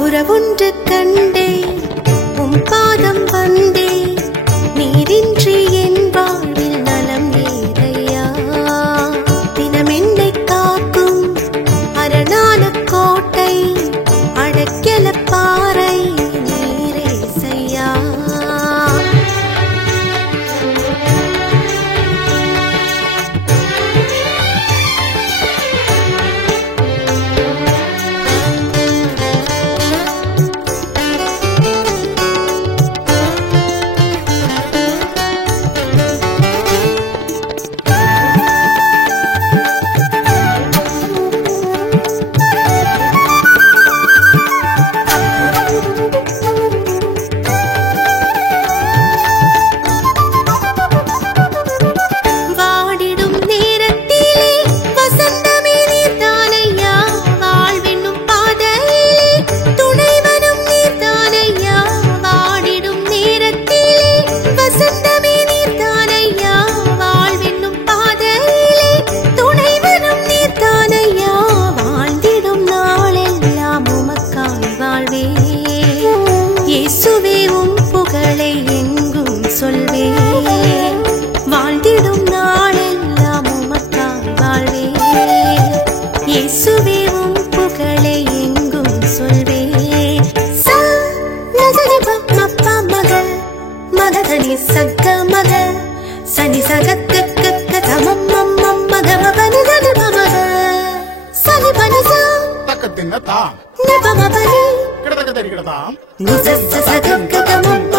உறவுண்டு கண்டே உம் பாதம் வந்தே நீரின்றி என் வாழ்வில் நலம் ஏதையா தினம் என்னை காக்கும் அரணான கோட்டை அடக்கல பாறை நீரே செய்யா சொல்வே வாழ்ந்திடும் நாளெல்லாம் உமக்காய் வாழ்வே இயேசுவே உம் புகழை எங்கும் சொல்வே ச நசனி பப்பா மக மகதனி சக்க மக சனி சகக்க கக்க தமம் மம்மம் மக மபனி தனி மக சனி பனி ச தக்கத்தின தாம் நப மபனி கிடதக தரி கிடதாம் நிச சகக்க தமம்